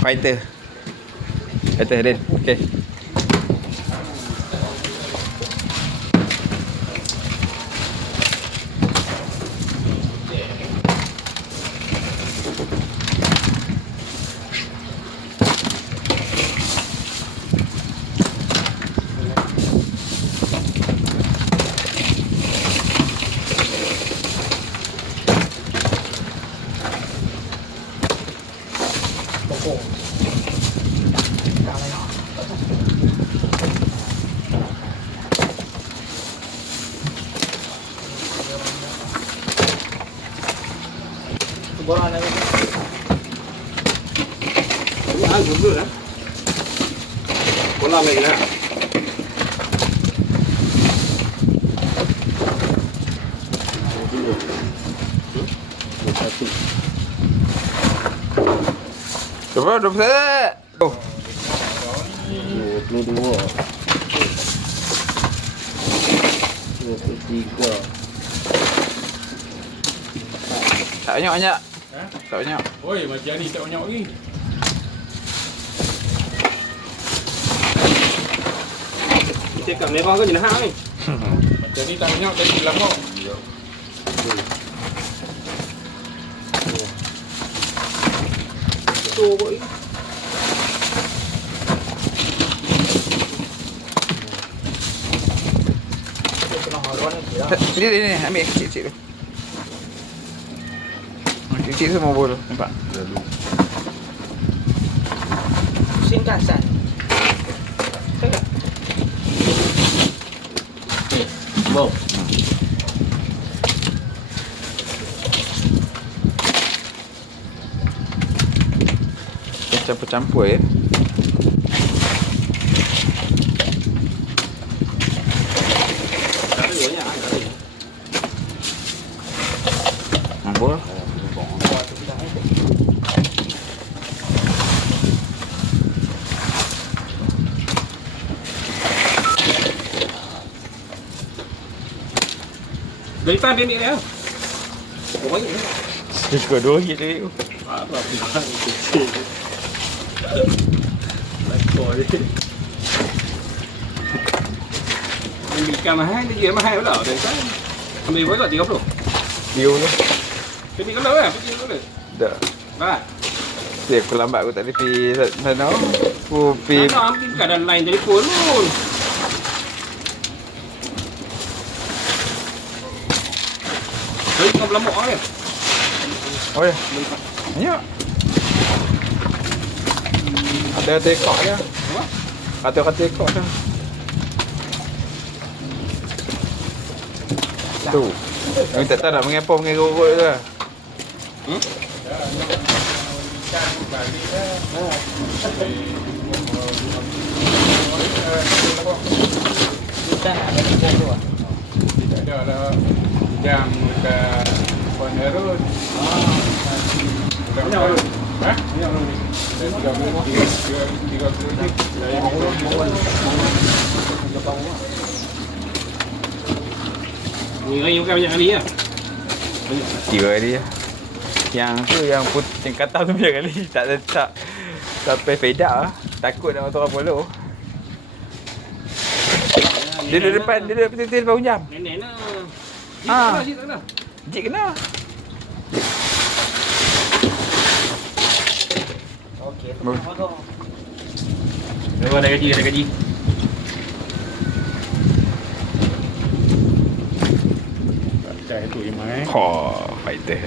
Fighter. Fighter Din. Okey. Boran lagi. Ini hal dulu kan. Kolam lagi nak. Coba 20. Oh. 22. 23. Tak banyak-banyak. Ha? Tak banyak. Oi, macam ni tak banyak lagi. Kita kat merah ke jenah ni? Macam ni tak banyak tadi lama. Tu kot ni. Kena haluan ni dia. Ni, ambil yang kecil-kecil tu. Kecil tu semua boleh. Nampak? Singkasan. Bom. Campur-campur ya. Tapi banyak ah. Boleh. Dari pan dia ni dia. Oh banyak ni. Cukup RM2 tu. Ah, tu apa kan kecil. Lekor ni. Ambil ikan mahal, dia jual mahal pula. Dari kan. Ambil berapa? 30. Dia tu. Jadi kalau kan, pergi dulu. Dah. Bah. Aku lambat aku tak boleh pergi sana. Aku pergi. Nak ambil keadaan lain telefon pun. Jadi kau berlambak kan? Oh ya. Banyak. Ada tekok dia. Apa? Kata-kata tekok dah. Tu. Aku tak tahu nak mengapa mengerut-gerut tu lah. Hmm? Kita nak ada kita tu. Tak ada lah. Jam dekat Puan Herod. Banyak orang. Ha? Banyak orang ni. Dan 30 dik. Saya Ni lain bukan banyak kali ya. Banyak. Tiga dia. Yang tu yang yang kata tu banyak kali. Tak sampai fedak lah. Takut nak motor Apollo. Dia duduk depan, dia duduk depan jam. Nenek nak. Ah. Cik tak nak. Jik kena. Okey, tu Boleh. potong. Ada gaji, ada gaji. tak itu Iman. Oh, fighter.